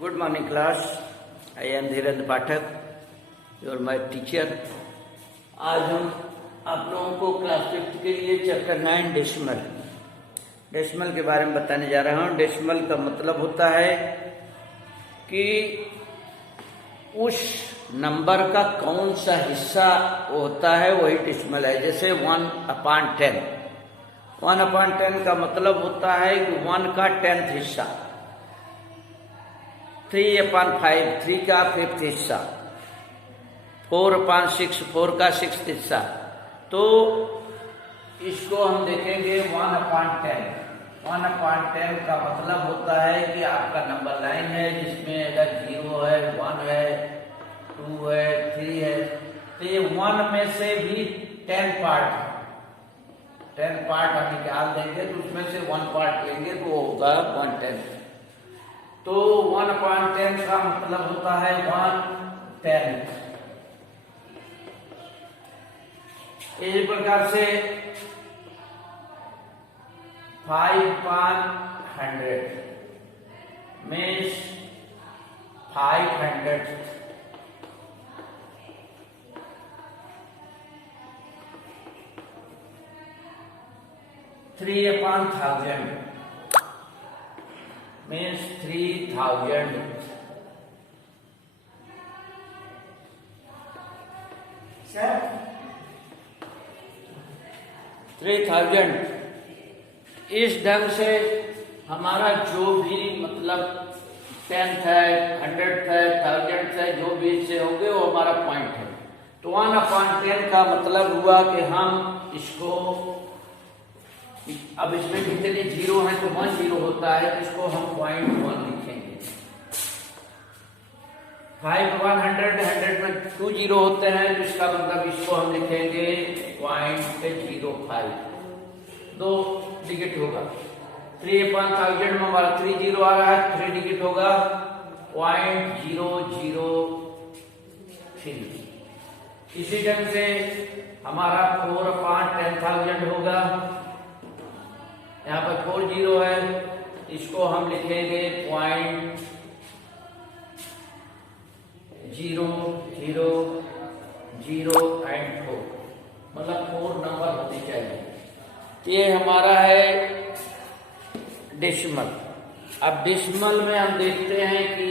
Good morning class. I am Dhirendra Pathak, your my teacher. आज हम आप लोगों को क्लास 5 के लिए चैप्टर 9 डेसिमल के बारे में बताने जा रहा हूँ। डेसिमल का मतलब होता है कि उस नंबर का कौन सा हिस्सा होता है, वही डेसिमल है। जैसे 1/10। 1/10 का मतलब होता है कि 1 का 10th हिस्सा। 3/5 3 का 5th हिस्सा। 4/6 4 का 6th हिस्सा। तो इसको हम देखेंगे 1/10। 1/10 का मतलब होता है कि आपका नंबर लाइन है जिसमें अगर 0 है, 1 है, 2 है, 3 है, तो ये 1 में से भी 10 पार्ट है। 10 पार्ट हम निकाल देंगे तो उसमें से 1 पार्ट लेंगे तो वो होगा 1/10। तो 1/10 का मतलब होता है 1/10। इसी प्रकार से 5/100 मीन्स 500। 3/1000 means 3000। 3000। इस ढंग से हमारा जो भी मतलब 10th है, 100th है, 1000th है, जो भी इससे होंगे वो हमारा पॉइंट है। तो 1/10 का मतलब हुआ कि हम इसको, अब इसमें जितने 0 हैं तो 1 0 होता है, इसको हम 0.1 लिखेंगे। 5/100 100 में 2 0 होते हैं तो इसका मतलब इसको हम लिखेंगे 0.05। 2 डिजिट होगा। 3/1000 में हमारा 3 0 आ रहा है, 3 डिजिट होगा 0.003। इसी ढंग से हमारा 4/10,000 होगा। यहाँ पर 4 0 है, इसको हम लिखेंगे 0.000 मतलब 4 नंबर होने चाहिए। ये हमारा है डेसिमल। अब डेसिमल में हम देखते हैं कि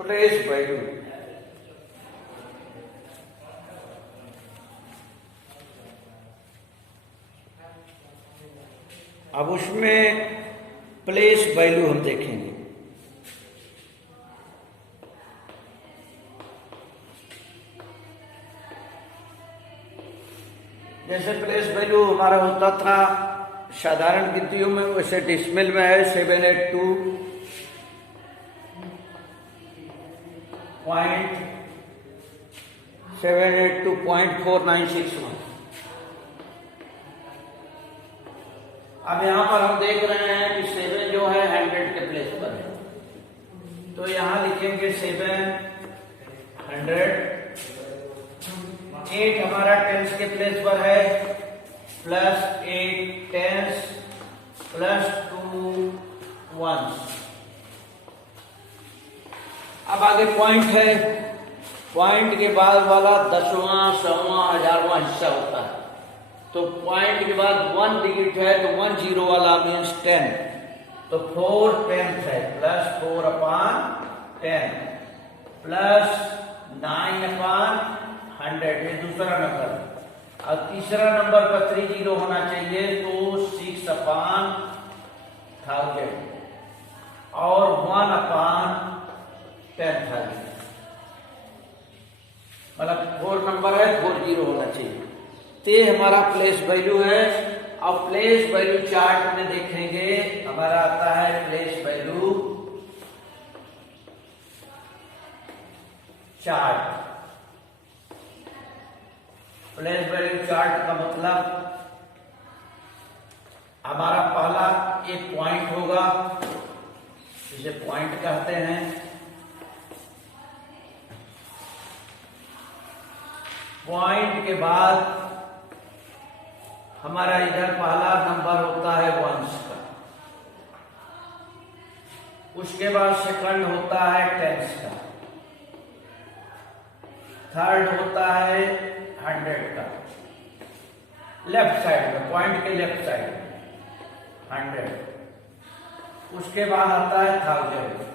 प्लेस वैल्यू। अब उसमें प्लेस वैल्यू हम देखेंगे। जैसे प्लेस वैल्यू हमारा होता था साधारण गिनतियों में, वैसे डेसिमल में है 782.4961। अब यहां पर हम देख रहे हैं कि 7 जो है 100 के प्लेस पर है, तो यहां लिखेंगे 700। 8 हमारा टेंस के प्लेस पर है, प्लस 8 टेंस प्लस 2 1s। अब आगे पॉइंट है। पॉइंट के बाद वाला 10वां 100वां 1000वां हिस्सा होता है। तो पॉइंट के बाद 1 डिजिट है तो 1 0 वाला मीन्स 10। तो 4/10 है, प्लस 4/10 प्लस 9/100, ये दूसरा नंबर। और तीसरा नंबर पर 3 0 होना चाहिए तो 6/1000 और 1/10,000 मतलब 4 नंबर है, 4 0 होना चाहिए। ते हमारा प्लेस वैल्यू है। अब प्लेस वैल्यू चार्ट में देखेंगे, हमारा आता है place value chart. Place value chart का मतलब हमारा पहला एक पॉइंट होगा, इसे पॉइंट कहते हैं। पॉइंट के बाद हमारा इधर पहला नंबर होता है वंश का, उसके बाद सेकंड होता है टेंस का, थर्ड होता है 100 का, लेफ्ट साइड में, पॉइंट के लेफ्ट साइड में 100, उसके बाद आता है 1000।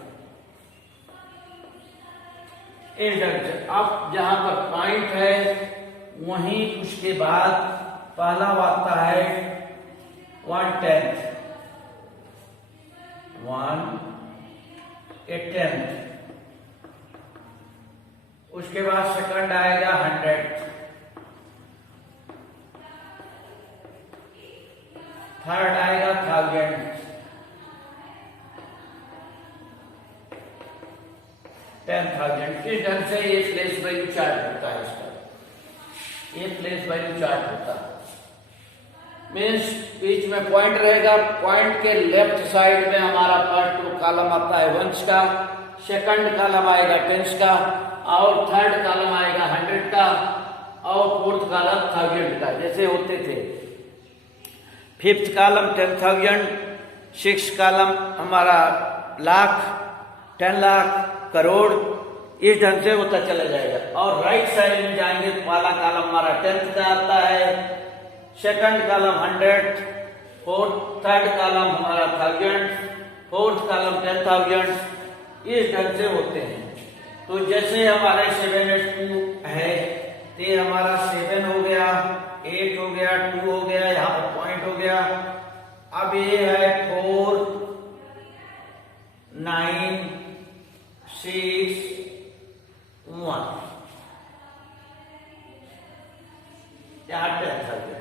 अब जहां पर पॉइंट है वहीं उसके बाद पहला आता है 1/10, 1/10, उसके बाद सेकंड आएगा 100, थर्ड आएगा 1000, 10,000। इस ढंग से ये प्लेस वैल्यू चार्ट होता है इसका, ये प्लेस वैल्यू चार्ट होता है। मीन्स बीच में पॉइंट रहेगा, पॉइंट के लेफ्ट साइड में हमारा फर्स्ट कॉलम आता है वंश का, सेकंड कॉलम आएगा टेंस का, और थर्ड कॉलम आएगा 100 का, और फोर्थ कॉलम 1000 का, जैसे होते थे। फिफ्थ कॉलम 10,000, सिक्स कॉलम हमारा लाख, 10 लाख, करोड़, इस ढंग से होता चला जाएगा। और राइट साइड में जाएंगे तो पहला कॉलम हमारा 10th का आता है, सेकंड कॉलम 100, थर्ड कॉलम हमारा 1000, फोर्थ कॉलम 10,000, इस ढंग से होते हैं। तो जैसे हमारे 7 है, तो ये हमारा 7 हो गया, 8 हो गया, 2 हो गया, यहाँ पर पॉइंट हो गया। अब ये है 4, 9, 6, 1, यहाँ 10,000।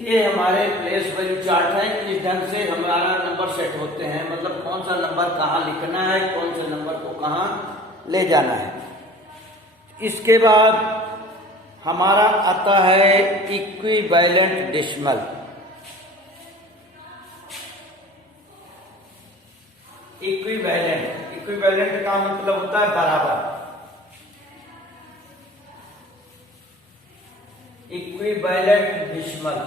ये हमारे प्लेस वैल्यू चार्ट है। इस ढंग से हमारा नंबर सेट होते हैं, मतलब कौन सा नंबर कहाँ लिखना है, कौन से नंबर को कहाँ ले जाना है। इसके बाद हमारा आता है इक्विवेलेंट डेसिमल। इक्विवेलेंट का मतलब होता है बराबर। Equivalent decimal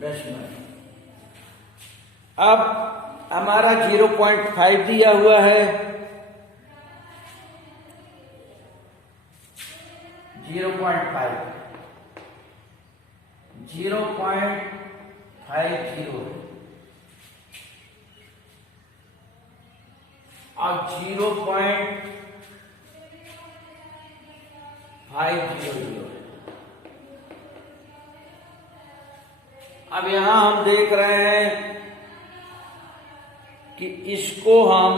decimal. अब हमारा 0.5 दिया हुआ है, 0.5, 0.50 और 0.500। अब यहां हम देख रहे हैं कि इसको हम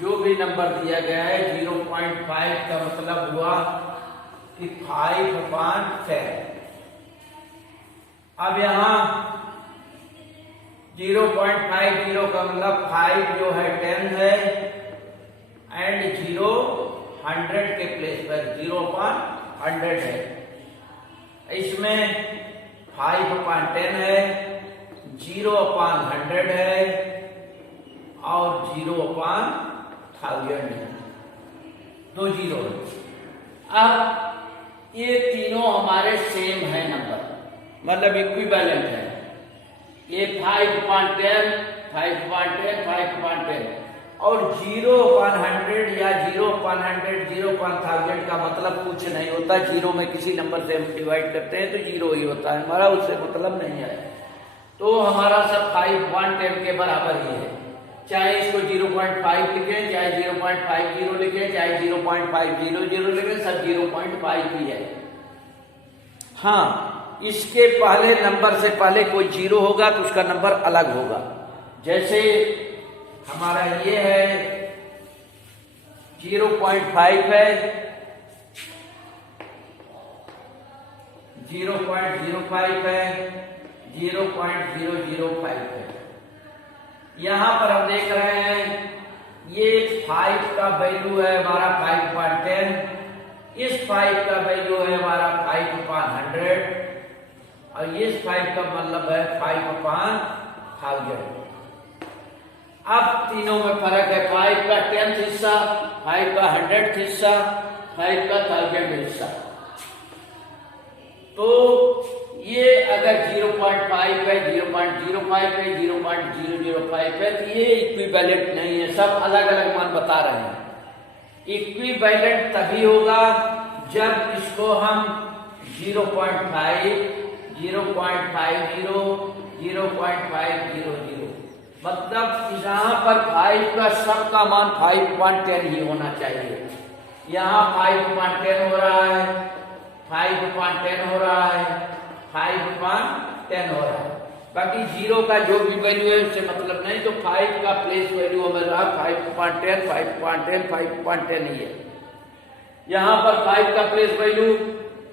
जो भी नंबर दिया गया है 0.5 का मतलब हुआ कि 5/10। अब यहां 0.50 का मतलब 5 जो है 10 है, एंड 0 100 के प्लेस पर 0/100 है। इसमें 5/10 है, 0/100 है और 0/1000 है, 2 जीरो है। अब ये तीनों हमारे सेम है नंबर, मतलब इक्विवेलेंट है। ये 5/10, 5/10, 5/10 और 0/100 या 0/100, 0/1000 का मतलब कुछ नहीं होता। जीरो में किसी नंबर से हम डिवाइड करते हैं तो 0 ही होता है, हमारा उससे मतलब नहीं है। तो हमारा सब 5/10 के बराबर ही है, चाहे इसको 0.5 लिखें, चाहे 0.50 लिखें, चाहे 0.500 लिखें, सब 0.5 ही है। हाँ, इसके पहले नंबर से पहले कोई 0 होगा तो उसका नंबर अलग होगा। जैसे हमारा ये है 0.5 है, 0.05 है, 0.005 है। यहां पर हम देख रहे हैं ये 5 का वैल्यू है हमारा 5.10, इस 5 का वैल्यू है हमारा 5/100 और इस 5 का मतलब है 5/1000। अब तीनों में फर्क है, 5 का 10th हिस्सा, 5 का 100th हिस्सा, 5 का 1000 हिस्सा। तो ये अगर 0.5 है, 0.05 है, 0.005 है तो ये इक्विवेलेंट नहीं है, सब अलग अलग मान बता रहे हैं। इक्विवेलेंट तभी होगा जब इसको हम 0.5, 0.50, 0.500 मतलब यहाँ पर 5 का सबका मान 5.10 ही होना चाहिए। यहाँ 5.10 हो रहा है, 5.10 हो रहा है, 5.10 हो रहा है। बाकी 0 का जो भी वैल्यू है उससे मतलब नहीं, तो 5 का प्लेस वैल्यू हमें रहा 5.10, 5.10, 5.10 ही है। यहाँ पर 5 का प्लेस वैल्यू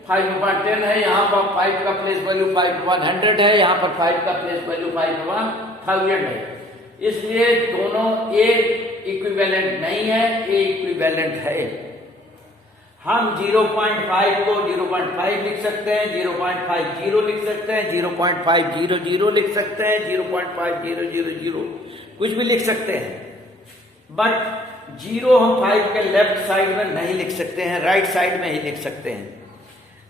5.10 है, यहाँ पर 5 का प्लेस वैल्यू 5/100 है, यहाँ पर 5 का प्लेस वैल्यू 5/1000 है। इसलिए दोनों ए इक्विवेलेंट नहीं है, ए इक्विवेलेंट है। हम 0.5 को 0.5 लिख सकते हैं, 0.50 लिख सकते हैं, 0.500 लिख सकते हैं, 0.5000 कुछ भी लिख सकते हैं, बट 0 हम 5 के लेफ्ट साइड में नहीं लिख सकते हैं, राइट साइड में ही लिख सकते हैं।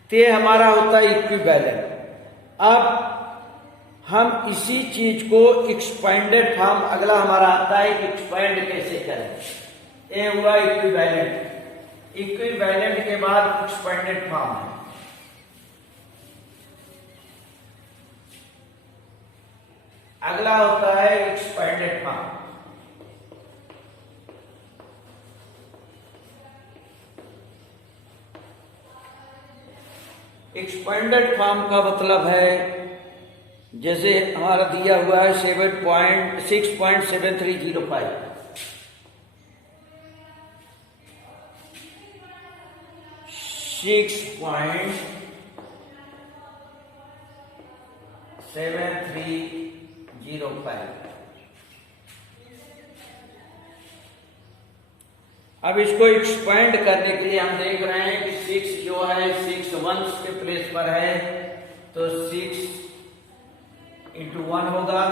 तो ये हमारा होता है इक्विवेलेंट। अब हम इसी चीज को एक्सपेंडेड फॉर्म, अगला हमारा आता है एक्सपेंड कैसे करें। ये हुआ इक्विवेलेंट। इक्विवेलेंट के बाद एक्सपेंडेड फॉर्म है। अगला होता है एक्सपेंडेड फॉर्म। एक्सपेंडेड फॉर्म का मतलब है जैसे हमारा दिया हुआ है 6.7305, अब इसको एक्सपेंड करने के लिए हम देख रहे हैं कि 6 जो है 6 वंस के प्लेस पर है, तो 6 × 1 होगा,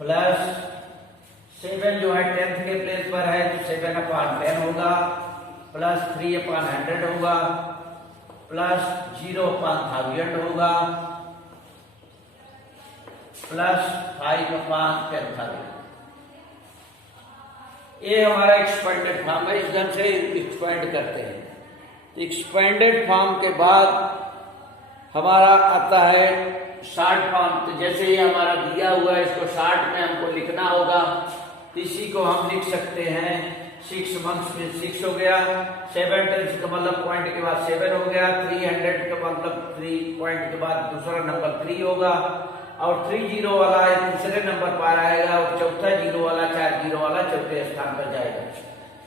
प्लस 7 जो है 10th के प्लेस पर है तो 7/10 होगा, प्लस 3/100 होगा, प्लस 0/1000 होगा, प्लस 5/10,000। ये हमारा एक्सपेंडेड फॉर्म है। इस ढंग से एक्सपेंड करते हैं। एक्सपेंडेड फॉर्म के बाद हमारा आता है शॉर्ट फॉर्म। तो जैसे ये हमारा दिया हुआ है, इसको शॉर्ट में हमको लिखना होगा, तो इसी को हम लिख सकते हैं 6 मंथ्स में 6 हो गया, 7 टेंस का मतलब पॉइंट के बाद 7 हो गया, 300 का मतलब 3 पॉइंट के बाद दूसरा नंबर 3 होगा, और 3 0 वाला तीसरे नंबर पर आएगा, और चौथा 0 वाला 4 0 वाला चौथे स्थान पर जाएगा।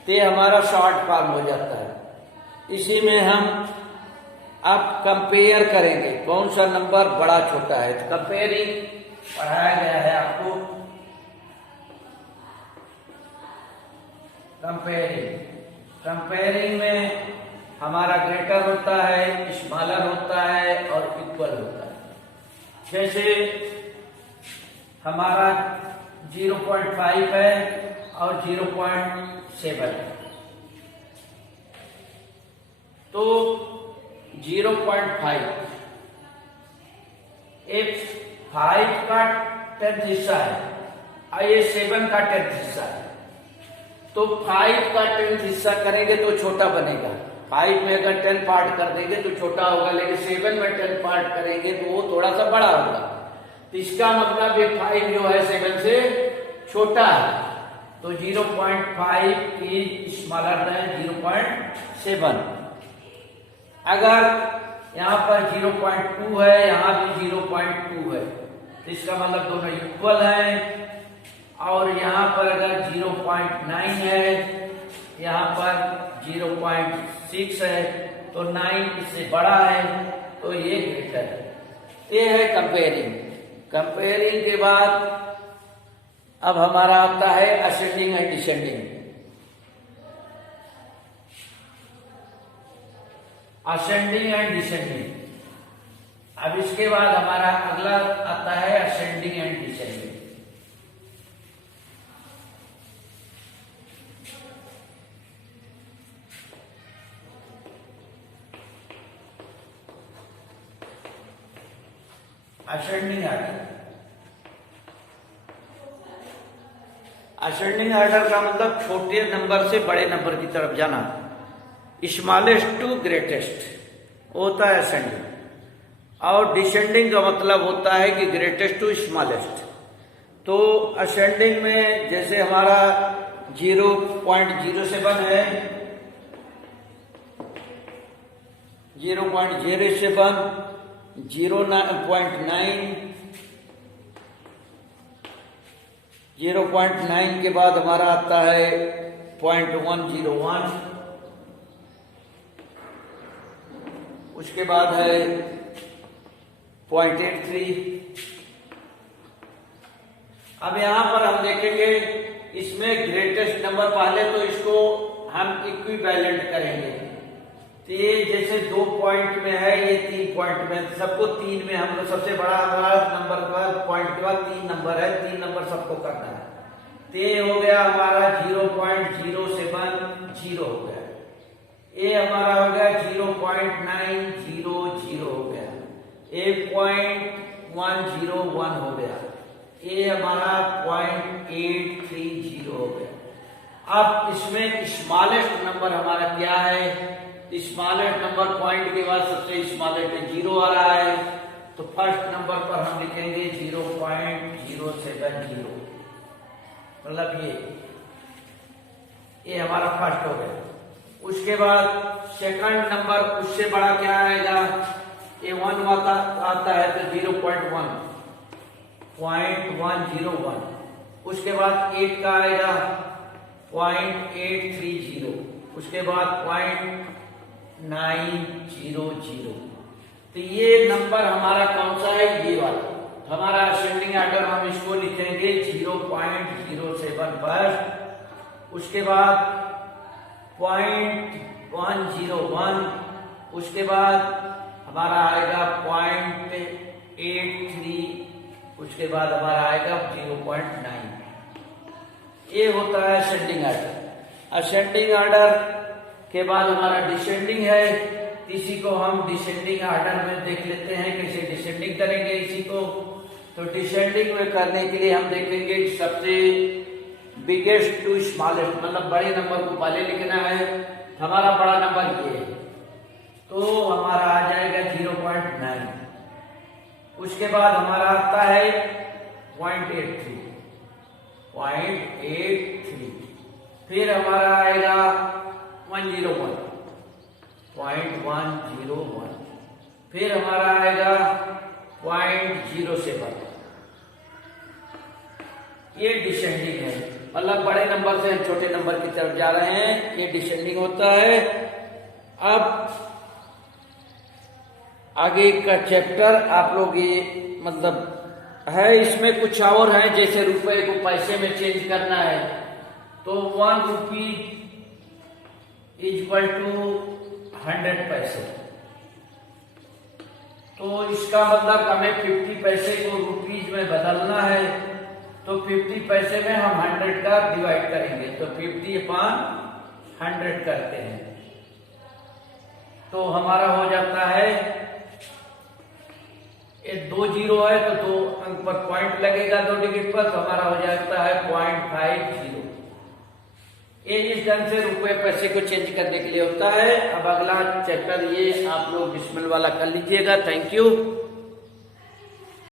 तो ये हमारा शॉर्ट फॉर्म हो जाता है। इसी में हम अब कंपेयर करेंगे कौन सा नंबर बड़ा छोटा है। तो कंपेयरिंग पढ़ाया गया है आपको। कंपेयरिंग में हमारा ग्रेटर होता है, स्मॉलर होता है और इक्वल होता है। जैसे हमारा 0.5 है और 0.7 है, तो 0.5 एक 5 का 10th हिस्सा है और ये 7 का 10th हिस्सा है। तो 5 का 10th हिस्सा करेंगे तो छोटा बनेगा। 5 में अगर 10 पार्ट कर देंगे तो छोटा होगा, लेकिन 7 में 10 पार्ट करेंगे तो वो थोड़ा सा बड़ा होगा। तो इसका मतलब ये 5 जो है 7 से छोटा है, तो 0.5 इज स्मॉलर देन 0.7। अगर यहाँ पर 0.2 है, यहाँ भी 0.2 है, तो इसका मतलब दोनों इक्वल है। और यहाँ पर अगर 0.9 है, यहाँ पर 0.6 है, तो 9 इससे बड़ा है, तो ये ग्रेटर है। ये है कंपेयरिंग। कंपेयरिंग के बाद अब हमारा आता है ascending and descending. Ascending and descending. अब इसके बाद हमारा अगला आता है ascending and descending. Ascending order. Ascending order का मतलब छोटे नंबर से बड़े नंबर की तरफ जाना, स्मॉलेस्ट टू ग्रेटेस्ट होता है असेंडिंग। और डिसेंडिंग का मतलब होता है कि ग्रेटेस्ट टू स्मॉलेस्ट। तो असेंडिंग में जैसे हमारा 0.07 है, 0.07, 0.9 के बाद हमारा आता है 0.101, उसके बाद है 0.83। अब यहां पर हम देखेंगे इसमें ग्रेटेस्ट नंबर पहले तो इसको हम इक्विवेलेंट करेंगे। तो ये जैसे 2 पॉइंट में है, ये 3 पॉइंट में, सबको 3 में हम लोग सबसे बड़ा हमारा नंबर के बाद पॉइंट के बाद 3 नंबर है, 3 नंबर सबको करना है। तो ये हो गया हमारा 0.070 हो गया, ये हमारा हो गया 0.900 हो गया, 1.101 हो गया, ये हमारा 0.830 हो गया। अब इसमें स्मॉलेस्ट नंबर हमारा क्या है? स्मॉलेस्ट नंबर पॉइंट के बाद सबसे स्मॉलेस्ट 0 आ रहा है, तो फर्स्ट नंबर पर हम लिखेंगे 0.070, मतलब ये हमारा फर्स्ट हो गया। उसके बाद सेकंड नंबर उससे बड़ा क्या आएगा? ये 1 आता है तो 0.101। उसके बाद 8 का आएगा 0.830, उसके बाद 0.900। तो ये नंबर हमारा कौन सा है? ये वाला हमारा असेंडिंग ऑर्डर। हम इसको लिखेंगे 0.07 फर्स्ट, उसके बाद 0.101, उसके बाद हमारा आएगा 0.83, उसके बाद हमारा आएगा 0.9। ये होता है असेंडिंग ऑर्डर। असेंडिंग ऑर्डर के बाद हमारा डिसेंडिंग है, इसी को हम डिसेंडिंग ऑर्डर में देख लेते हैं कैसे डिसेंडिंग करेंगे इसी को। तो डिसेंडिंग में करने के लिए हम देखेंगे सबसे बिगेस्ट टू स्मॉलेस्ट, मतलब बड़े नंबर को पहले लिखना है। हमारा बड़ा नंबर ये है, तो हमारा आ जाएगा 0.9। उसके बाद हमारा आता है 0.83, फिर हमारा आएगा 0.101, फिर हमारा आएगा 0.07। ये डिसेंडिंग है, मतलब बड़े नंबर से हम छोटे नंबर की तरफ जा रहे हैं, ये डिसेंडिंग होता है। अब आगे का चैप्टर आप लोग ये मतलब है, इसमें कुछ और है, जैसे रुपए को पैसे में चेंज करना है तो 1 रुपी इक्वल टू 100 पैसे। तो इसका मतलब हमें 50 पैसे को रुपीज में बदलना है, तो 50 पैसे में हम 100 का डिवाइड करेंगे, तो 50/100 करते हैं, तो हमारा हो जाता है, ये 2 0 है तो 2 अंक पर पॉइंट लगेगा 2 डिजिट पर, तो हमारा हो जाता है 0.50। ये इस ढंग से रुपए पैसे को चेंज करने के लिए होता है। अब अगला चैप्टर ये आप लोग बिस्मिल वाला कर लीजिएगा। Thank you.